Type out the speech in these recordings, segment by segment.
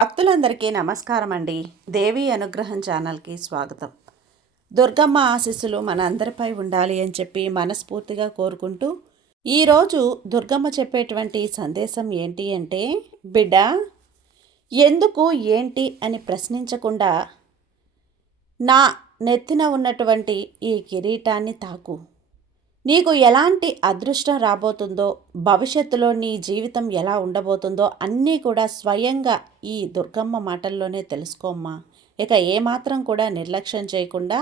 భక్తులందరికీ నమస్కారం అండి. దేవి అనుగ్రహం ఛానల్కి స్వాగతం. దుర్గమ్మ ఆశీస్సులు మన అందరిపై ఉండాలి అని చెప్పి మనస్ఫూర్తిగా కోరుకుంటూ, ఈరోజు దుర్గమ్మ చెప్పేటువంటి సందేశం ఏంటి అంటే, బిడ్డ ఎందుకు ఏంటి అని ప్రశ్నించకుండా నా నెత్తిన ఉన్నటువంటి ఈ కిరీటాన్ని తాకు. నీకు ఎలాంటి అదృష్టం రాబోతుందో, భవిష్యత్తులో నీ జీవితం ఎలా ఉండబోతుందో అన్నీ కూడా స్వయంగా ఈ దుర్గమ్మ మాటల్లోనే తెలుసుకోమ్మా. ఇక ఏమాత్రం కూడా నిర్లక్ష్యం చేయకుండా,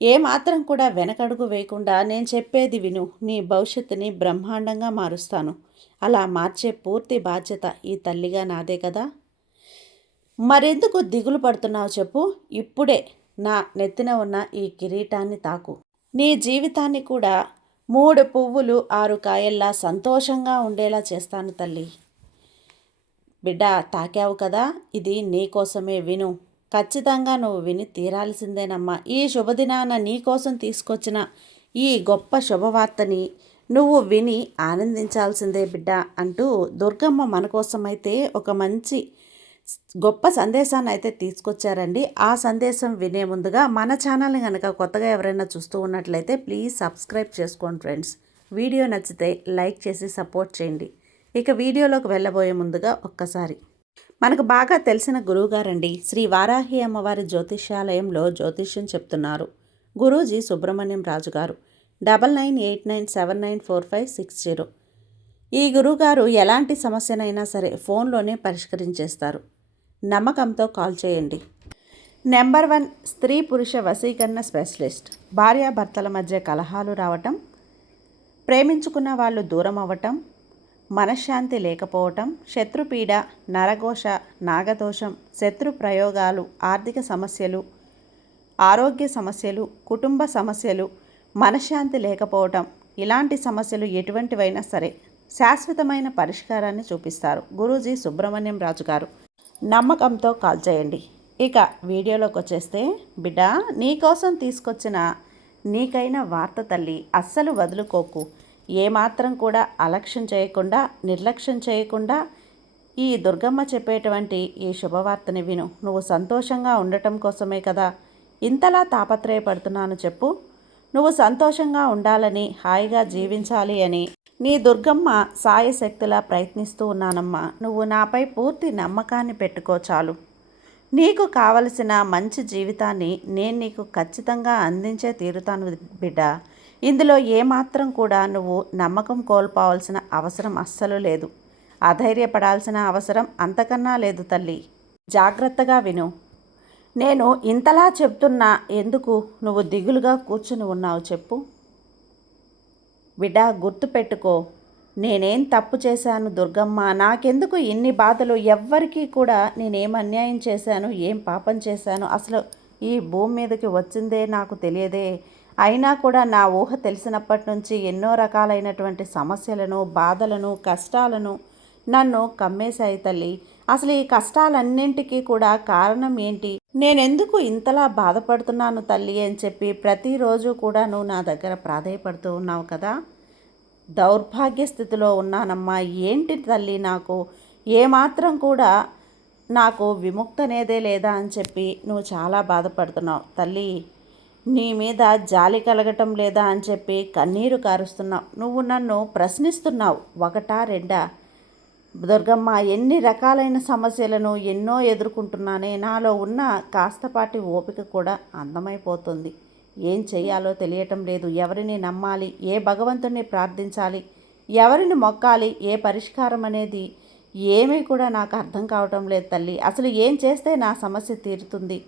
ఏమాత్రం కూడా వెనకడుగు వేయకుండా నేను చెప్పేది విను. నీ భవిష్యత్తుని బ్రహ్మాండంగా మారుస్తాను. అలా మార్చే పూర్తి బాధ్యత ఈ తల్లిగా నాదే కదా. మరెందుకు దిగులు పడుతున్నావు చెప్పు. ఇప్పుడే నా నెత్తిన ఉన్న ఈ కిరీటాన్ని తాకు. నీ జీవితాన్ని కూడా 3 పువ్వులు 6 కాయల్లా సంతోషంగా ఉండేలా చేస్తాను తల్లి. బిడ్డ తాకావు కదా, ఇది నీకోసమే విను. ఖచ్చితంగా నువ్వు విని తీరాల్సిందేనమ్మా. ఈ శుభదినాన నీకోసం తీసుకొచ్చిన ఈ గొప్ప శుభవార్తని నువ్వు విని ఆనందించాల్సిందే బిడ్డ అంటూ దుర్గమ్మ మన కోసమైతే ఒక మంచి గొప్ప సందేశాన్ని అయితే తీసుకొచ్చారండి. ఆ సందేశం వినే ముందుగా మన ఛానల్ని కనుక కొత్తగా ఎవరైనా చూస్తూ ఉన్నట్లయితే ప్లీజ్ సబ్స్క్రైబ్ చేసుకోండి ఫ్రెండ్స్. వీడియో నచ్చితే లైక్ చేసి సపోర్ట్ చేయండి. ఇక వీడియోలోకి వెళ్ళబోయే ముందుగా ఒక్కసారి మనకు బాగా తెలిసిన గురువుగారండి, శ్రీ వారాహి అమ్మవారి జ్యోతిష్యాలయంలో జ్యోతిష్యం చెప్తున్నారు గురూజీ సుబ్రహ్మణ్యం రాజు గారు. 9989794560. ఈ గురువుగారు ఎలాంటి సమస్యనైనా సరే ఫోన్లోనే పరిష్కరించేస్తారు. నమ్మకంతో కాల్ చేయండి. నెంబర్ 1 స్త్రీ పురుష వశీకరణ స్పెషలిస్ట్. భార్యాభర్తల మధ్య కలహాలు రావటం, ప్రేమించుకున్న వాళ్ళు దూరం అవ్వటం, మనశ్శాంతి లేకపోవటం, శత్రుపీడ, నరఘోష, నాగదోషం, శత్రు ప్రయోగాలు, ఆర్థిక సమస్యలు, ఆరోగ్య సమస్యలు, కుటుంబ సమస్యలు, మనశ్శాంతి లేకపోవటం, ఇలాంటి సమస్యలు ఎటువంటివైనా సరే శాశ్వతమైన పరిష్కారాన్ని చూపిస్తారు గురూజీ సుబ్రహ్మణ్యం రాజు గారు. నమ్మకంతో కాల్ చేయండి. ఇక వీడియోలోకి వచ్చేస్తే, బిడ్డ నీకోసం తీసుకొచ్చిన నీకైన వార్త తల్లి. అస్సలు వదులుకోకు. ఏమాత్రం కూడా అలక్ష్యం చేయకుండా, నిర్లక్ష్యం చేయకుండా ఈ దుర్గమ్మ చెప్పేటువంటి ఈ శుభవార్తని విను. నువ్వు సంతోషంగా ఉండటం కోసమే కదా ఇంతలా తాపత్రయపడుతున్నాను చెప్పు. నువ్వు సంతోషంగా ఉండాలని, హాయిగా జీవించాలి అని నీ దుర్గమ్మ సాయశక్తిలా ప్రయత్నిస్తూ ఉన్నానమ్మా. నువ్వు నాపై పూర్తి నమ్మకాన్ని పెట్టుకో చాలు. నీకు కావలసిన మంచి జీవితాన్ని నేను నీకు ఖచ్చితంగా అందించే తీరుతాను బిడ్డ. ఇందులో ఏమాత్రం కూడా నువ్వు నమ్మకం కోల్పోవాల్సిన అవసరం అస్సలు లేదు. అధైర్యపడాల్సిన అవసరం అంతకన్నా లేదు తల్లి. జాగ్రత్తగా విను. నేను ఇంతలా చెప్తున్నా ఎందుకు నువ్వు దిగులుగా కూర్చుని ఉన్నావు చెప్పు. బిడ్డ గుర్తుపెట్టుకో, నేనేం తప్పు చేశాను దుర్గమ్మ, నాకెందుకు ఇన్ని బాధలు, ఎవ్వరికీ కూడా నేనేం అన్యాయం చేశాను, ఏం పాపం చేశాను, అసలు ఈ భూమి మీదకి వచ్చిందే నాకు తెలియదే. అయినా కూడా నా ఊహ తెలిసినప్పటి నుంచి ఎన్నో రకాలైనటువంటి సమస్యలను, బాధలను, కష్టాలను నన్ను కమ్మేశాయి తల్లి. అసలు ఈ కష్టాలన్నింటికీ కూడా కారణం ఏంటి, నేనెందుకు ఇంతలా బాధపడుతున్నాను తల్లి అని చెప్పి ప్రతిరోజు కూడా నువ్వు నా దగ్గర ప్రాధేయపడుతూ ఉన్నావు కదా. దౌర్భాగ్య స్థితిలో ఉన్నానమ్మా. ఏంటి తల్లి, నాకు ఏమాత్రం కూడా నాకు విముక్తనేదే లేదా అని చెప్పి నువ్వు చాలా బాధపడుతున్నావు తల్లి. నీ మీద జాలి కలగటం లేదా అని చెప్పి కన్నీరు కారుస్తున్నావు. నువ్వు నన్ను ప్రశ్నిస్తున్నావు. ఒకటా రెండా దుర్గమ్మ, ఎన్ని రకాలైన సమస్యలను ఎన్నో ఎదుర్కొంటున్నానే. నాలో ఉన్న కాస్తపాటి ఓపిక కూడా అందమైపోతుంది. ఏం చేయాలో తెలియటం లేదు. ఎవరిని నమ్మాలి, ఏ భగవంతుని ప్రార్థించాలి, ఎవరిని మొక్కాలి, ఏ పరిష్కారం అనేది ఏమీ కూడా నాకు అర్థం కావటం లేదు తల్లి. అసలు ఏం చేస్తే నా సమస్య తీరుతుంది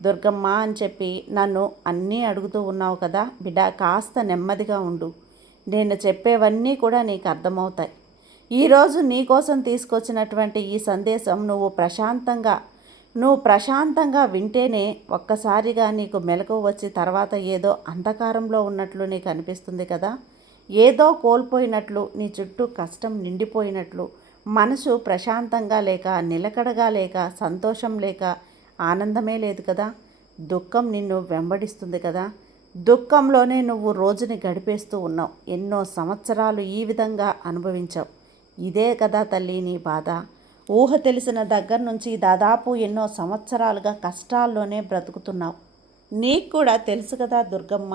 దుర్గమ్మ అని చెప్పి నన్ను అన్నీ అడుగుతూ ఉన్నావు కదా. బిడ్డ కాస్త నెమ్మదిగా ఉండు. నేను చెప్పేవన్నీ కూడా నీకు అర్థమవుతాయి. ఈరోజు నీకోసం తీసుకొచ్చినటువంటి ఈ సందేశం నువ్వు ప్రశాంతంగా వింటేనే ఒక్కసారిగా నీకు మెలకువ వచ్చి తర్వాత ఏదో అంధకారంలో ఉన్నట్లు నీకు అనిపిస్తుంది కదా. ఏదో కోల్పోయినట్లు, నీ చుట్టూ కష్టం నిండిపోయినట్లు, మనసు ప్రశాంతంగా లేక, నిలకడగా లేక, సంతోషం లేక, ఆనందమే లేదు కదా. దుఃఖం నిన్ను వెంబడిస్తుంది కదా. దుఃఖంలోనే నువ్వు రోజుని గడిపేస్తూ ఉన్నావు. ఎన్నో సంవత్సరాలు ఈ విధంగా అనుభవించావు. ఇదే కదా తల్లి నీ బాధ. ఊహ తెలిసిన దగ్గర నుంచి దాదాపు ఎన్నో సంవత్సరాలుగా కష్టాల్లోనే బ్రతుకుతున్నావు. నీకు కూడా తెలుసు కదా దుర్గమ్మ,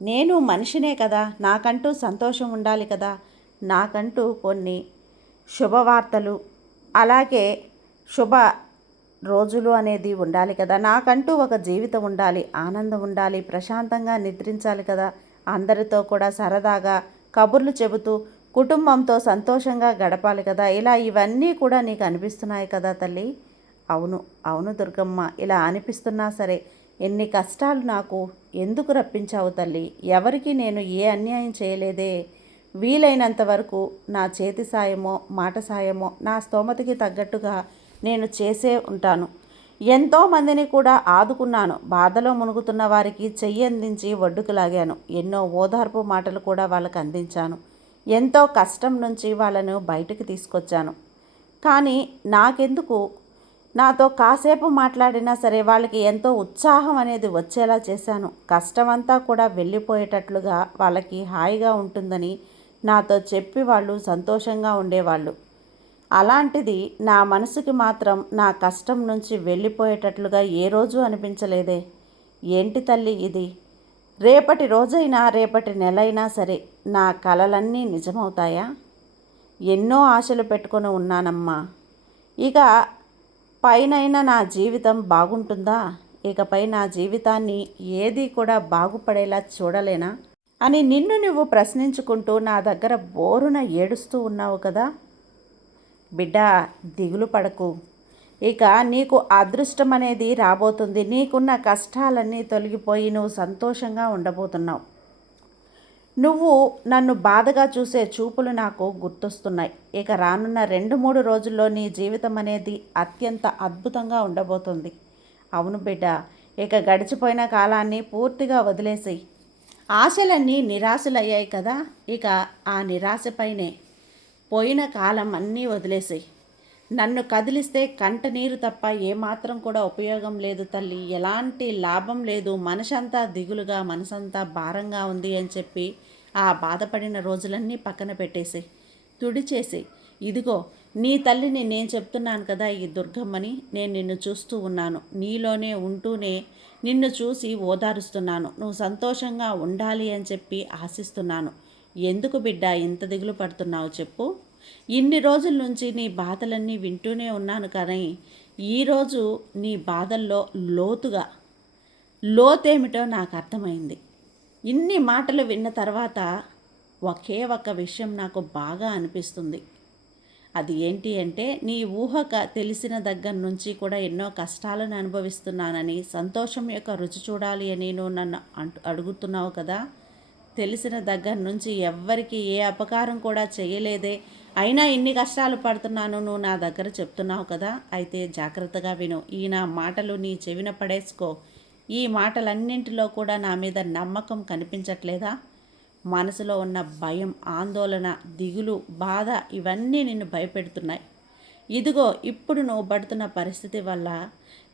నేను మనిషినే కదా, నాకంటూ సంతోషం ఉండాలి కదా, నాకంటూ కొన్ని శుభవార్తలు అలాగే శుభ రోజులు అనేది ఉండాలి కదా, నాకంటూ ఒక జీవితం ఉండాలి, ఆనందం ఉండాలి, ప్రశాంతంగా నిద్రించాలి కదా, అందరితో కూడా సరదాగా కబుర్లు చెబుతూ కుటుంబంతో సంతోషంగా గడపాలి కదా, ఇలా ఇవన్నీ కూడా నీకు అనిపిస్తున్నాయి కదా తల్లి. అవును అవును దుర్గమ్మ, ఇలా అనిపిస్తున్నా సరే ఎన్ని కష్టాలు నాకు ఎందుకు రప్పించావు తల్లి, ఎవరికి నేను ఏ అన్యాయం చేయలేదే, వీలైనంత వరకు నా చేతి సాయమో మాట సాయమో నా స్తోమతకి తగ్గట్టుగా నేను చేసే ఉంటాను. ఎంతోమందిని కూడా ఆదుకున్నాను, బాధలో మునుగుతున్న వారికి చెయ్యి అందించి ఒడ్డుకు లాగాను, ఎన్నో ఓదార్పు మాటలు కూడా వాళ్ళకు అందించాను, ఎంతో కష్టం నుంచి వాళ్ళను బయటకు తీసుకొచ్చాను. కానీ నాకెందుకు, నాతో కాసేపు మాట్లాడినా సరే వాళ్ళకి ఎంతో ఉత్సాహం అనేది వచ్చేలా చేశాను, కష్టమంతా కూడా వెళ్ళిపోయేటట్లుగా వాళ్ళకి హాయిగా ఉంటుందని నాతో చెప్పి వాళ్ళు సంతోషంగా ఉండేవాళ్ళు. అలాంటిది నా మనసుకి మాత్రం నా కష్టం నుంచి వెళ్ళిపోయేటట్లుగా ఏ రోజు అనిపించలేదే. ఏంటి తల్లి ఇది, రేపటి రోజైనా రేపటి నెలైనా సరే నా కలలన్నీ నిజమవుతాయా? ఎన్నో ఆశలు పెట్టుకొని ఉన్నానమ్మా, ఇక పైనైనా నా జీవితం బాగుంటుందా, ఇకపై నా జీవితాన్ని ఏది కూడా బాగుపడేలా చూడలేనా అని నిన్ను నువ్వు ప్రశ్నించుకుంటూ నా దగ్గర బోరున ఏడుస్తూ ఉన్నావు కదా. బిడ్డా, దిగులు పడకు, ఇక నీకు అదృష్టం అనేది రాబోతుంది, నీకున్న కష్టాలన్నీ తొలగిపోయి నువ్వు సంతోషంగా ఉండబోతున్నావు. నువ్వు నన్ను బాధగా చూసే చూపులు నాకు గుర్తొస్తున్నాయి. ఇక రానున్న 2-3 రోజుల్లో నీ జీవితం అనేది అత్యంత అద్భుతంగా ఉండబోతుంది. అవును బిడ్డ, ఇక గడిచిపోయిన కాలాన్ని పూర్తిగా వదిలేసేయి. ఆశలన్నీ నిరాశలయ్యాయి కదా, ఇక ఆ నిరాశపైనే పోయిన కాలం అన్నీ వదిలేసేయి. నన్ను కదిలిస్తే కంట నీరు తప్ప ఏమాత్రం కూడా ఉపయోగం లేదు తల్లి, ఎలాంటి లాభం లేదు, మనసంతా దిగులుగా మనసంతా భారంగా ఉంది అని చెప్పి ఆ బాధపడిన రోజులన్నీ పక్కన పెట్టేసి తుడిచేసి, ఇదిగో నీ తల్లిని నేను చెప్తున్నాను కదా, ఈ దుర్గమ్మని, నేను నిన్ను చూస్తూ ఉన్నాను, నీలోనే ఉంటూనే నిన్ను చూసి ఓదారుస్తున్నాను, నువ్వు సంతోషంగా ఉండాలి అని చెప్పి ఆశిస్తున్నాను. ఎందుకు బిడ్డ ఇంత దిగులు పడుతున్నావు చెప్పు? ఇన్ని రోజుల నుంచి నీ బాధలన్నీ వింటూనే ఉన్నాను, కానీ ఈరోజు నీ బాధల్లో లోతేమిటో నాకు అర్థమైంది. ఇన్ని మాటలు విన్న తర్వాత ఒకే ఒక విషయం నాకు బాగా అనిపిస్తుంది. అది ఏంటి అంటే, నీ ఊహక తెలిసిన దగ్గర నుంచి కూడా ఎన్నో కష్టాలను అనుభవిస్తున్నానని, సంతోషం యొక్క రుచి చూడాలి అని నువ్వు నన్ను అడుగుతున్నావు కదా. తెలిసిన దగ్గర నుంచి ఎవ్వరికి ఏ అపకారం కూడా చేయలేదే, అయినా ఇన్ని కష్టాలు పడుతున్నాను నువ్వు నా దగ్గర చెప్తున్నావు కదా. అయితే జాగ్రత్తగా విను, ఈ నా మాటలు నీ చెవిన పడేసుకో. ఈ మాటలన్నింటిలో కూడా నా మీద నమ్మకం కనిపించట్లేదా? మనసులో ఉన్న భయం, ఆందోళన, దిగులు, బాధ ఇవన్నీ నిన్ను భయపెడుతున్నాయి. ఇదిగో ఇప్పుడు నువ్వు పడుతున్న పరిస్థితి వల్ల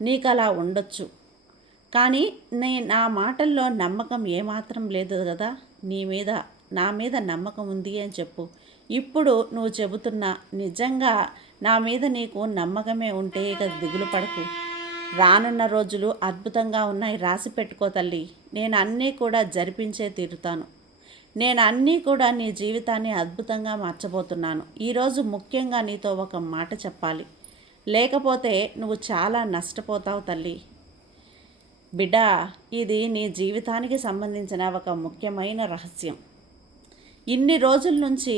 నీకు అలా ఉండొచ్చు, కానీ నా మాటల్లో నమ్మకం ఏమాత్రం లేదు కదా, నా మీద నమ్మకం ఉంది అని చెప్పు. ఇప్పుడు నువ్వు చెబుతున్నా నిజంగా నా మీద నీకు నమ్మకమే ఉంటే ఇక దిగులు పడకు. రానున్న రోజులు అద్భుతంగా ఉన్నాయి, రాసి పెట్టుకో తల్లి. నేను అన్నీ కూడా జరిపించే తీరుతాను. నేను అన్నీ కూడా నీ జీవితాన్ని అద్భుతంగా మార్చబోతున్నాను. ఈరోజు ముఖ్యంగా నీతో ఒక మాట చెప్పాలి, లేకపోతే నువ్వు చాలా నష్టపోతావు తల్లి. బిడ్డ, ఇది నీ జీవితానికి సంబంధించిన ఒక ముఖ్యమైన రహస్యం. ఇన్ని రోజుల నుంచి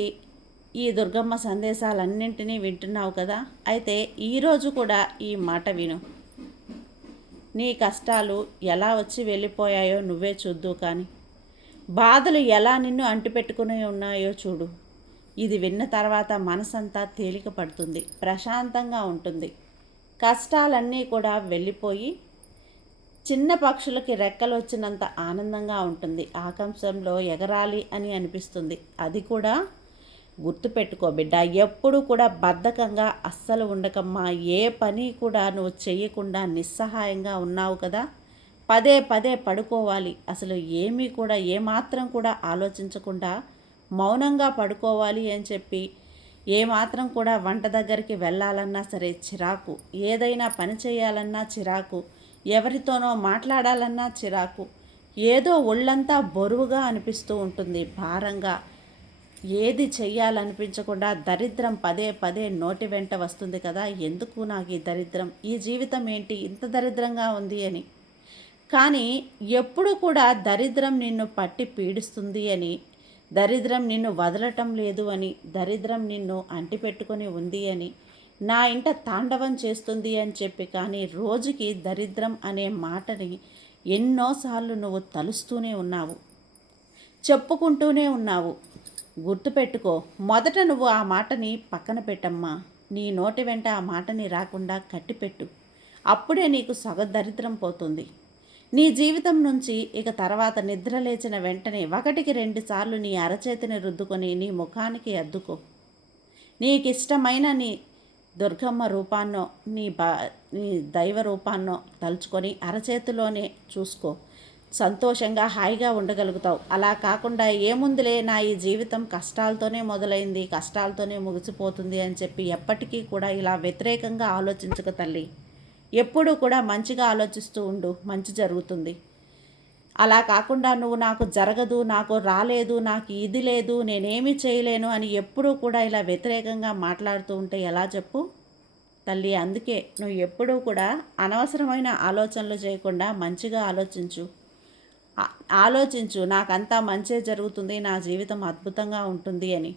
ఈ దుర్గమ్మ సందేశాలన్నింటినీ వింటున్నావు కదా, అయితే ఈరోజు కూడా ఈ మాట విను. నీ కష్టాలు ఎలా వచ్చి వెళ్ళిపోయాయో నువ్వే చూద్దు, కానీ బాధలు ఎలా నిన్ను అంటిపెట్టుకుని ఉన్నాయో చూడు. ఇది విన్న తర్వాత మనసంతా తేలిక పడుతుంది, ప్రశాంతంగా ఉంటుంది. కష్టాలన్నీ కూడా వెళ్ళిపోయి చిన్న పక్షులకి రెక్కలు వచ్చినంత ఆనందంగా ఉంటుంది, ఆకాశంలో ఎగరాలి అని అనిపిస్తుంది. అది కూడా గుర్తుపెట్టుకో బిడ్డ, ఎప్పుడు కూడా బద్ధకంగా అస్సలు ఉండకమ్మా. ఏ పని కూడా నువ్వు చెయ్యకుండా నిస్సహాయంగా ఉన్నావు కదా, పదే పదే పడుకోవాలి. అసలు ఏమీ కూడా ఏమాత్రం కూడా ఆలోచించకుండా మౌనంగా పడుకోవాలి అని చెప్పి ఏమాత్రం కూడా వంట దగ్గరికి వెళ్ళాలన్నా సరే చిరాకు, ఏదైనా పని చేయాలన్నా చిరాకు, ఎవరితోనో మాట్లాడాలన్నా చిరాకు, ఏదో ఒళ్ళంతా బరువుగా అనిపిస్తూ ఉంటుంది, భారంగా. ఏది చెయ్యాలనిపించకుండా దరిద్రం పదే పదే నోటి వెంట వస్తుంది కదా, ఎందుకు నాకు ఈ దరిద్రం, ఈ జీవితం ఏంటి ఇంత దరిద్రంగా ఉంది అని. కానీ ఎప్పుడు కూడా దరిద్రం నిన్ను పట్టి పీడిస్తుంది అని, దరిద్రం నిన్ను వదలటం లేదు అని, దరిద్రం నిన్ను అంటిపెట్టుకొని ఉంది అని, నా ఇంట తాండవం చేస్తుంది అని చెప్పి కానీ రోజుకి దరిద్రం అనే మాటని ఎన్నోసార్లు నువ్వు తలుస్తూనే ఉన్నావు, చెప్పుకుంటూనే ఉన్నావు. గుర్తుపెట్టుకో, మొదట నువ్వు ఆ మాటని పక్కన పెట్టమ్మా. నీ నోటి వెంట ఆ మాటని రాకుండా కట్టిపెట్టు. అప్పుడే నీకు సగ దరిద్రం పోతుంది. నీ జీవితం నుంచి ఇక తర్వాత నిద్ర లేచిన వెంటనే 1-2 సార్లు నీ అరచేతిని రుద్దుకొని నీ ముఖానికి అద్దుకో. నీకిష్టమైన నీ దుర్గమ్మ రూపాన్నో నీ దైవ రూపాన్నో తలుచుకొని అరచేతిలోనే చూసుకో. సంతోషంగా హాయిగా ఉండగలుగుతావు. అలా కాకుండా ఏముందిలే, నా ఈ జీవితం కష్టాలతోనే మొదలైంది, కష్టాలతోనే ముగిసిపోతుంది అని చెప్పి ఎప్పటికీ కూడా ఇలా వ్యతిరేకంగా ఆలోచించక తల్లి. ఎప్పుడూ కూడా మంచిగా ఆలోచిస్తూ ఉండు, మంచి జరుగుతుంది. అలా కాకుండా నువ్వు నాకు జరగదు, నాకు రాలేదు, నాకు ఇది లేదు, నేనేమీ చేయలేను అని ఎప్పుడూ కూడా ఇలా వ్యతిరేకంగా మాట్లాడుతూ ఉంటే ఎలా చెప్పు తల్లి. అందుకే నువ్వు ఎప్పుడూ కూడా అనవసరమైన ఆలోచనలు చేయకుండా మంచిగా ఆలోచించు, నాకంతా మంచే జరుగుతుంది, నా జీవితం అద్భుతంగా ఉంటుంది అని.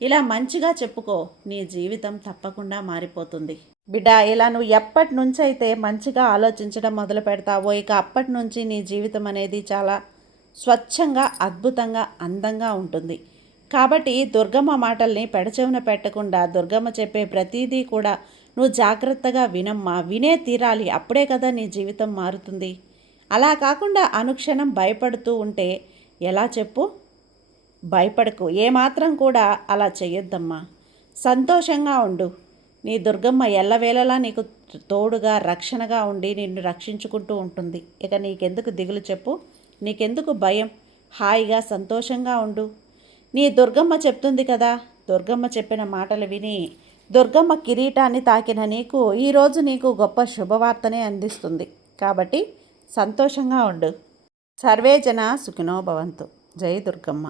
ఇలా మంచిగా చెప్పుకో, నీ జీవితం తప్పకుండా మారిపోతుంది. బిడ్డ, ఇలా నువ్వు ఎప్పటి నుంచి అయితే మంచిగా ఆలోచించడం మొదలు పెడతావో ఇక అప్పటి నుంచి నీ జీవితం అనేది చాలా స్వచ్ఛంగా, అద్భుతంగా, అందంగా ఉంటుంది. కాబట్టి దుర్గమ్మ మాటల్ని పెడచెవిన పెట్టకుండా దుర్గమ్మ చెప్పే ప్రతిదీ కూడా నువ్వు జాగ్రత్తగా వినమ్మా. వినే తీరాలి, అప్పుడే కదా నీ జీవితం మారుతుంది. అలా కాకుండా అనుక్షణం భయపడుతూ ఉంటే ఎలా చెప్పు? భయపడకు, ఏమాత్రం కూడా అలా చెయ్యొద్దమ్మా. సంతోషంగా ఉండు. నీ దుర్గమ్మ ఎల్లవేళలా నీకు తోడుగా, రక్షణగా ఉండి నిన్ను రక్షించుకుంటూ ఉంటుంది. ఇక నీకెందుకు దిగులు చెప్పు? నీకెందుకు భయం? హాయిగా సంతోషంగా ఉండు. నీ దుర్గమ్మ చెప్తుంది కదా, దుర్గమ్మ చెప్పిన మాటలు విని దుర్గమ్మ కిరీటాన్ని తాకిన నీకు ఈరోజు నీకు గొప్ప శుభవార్తనే అందిస్తుంది. కాబట్టి సంతోషంగా ఉండు. సర్వే జన సుఖినో భవంతు. జై దుర్గమ్మ.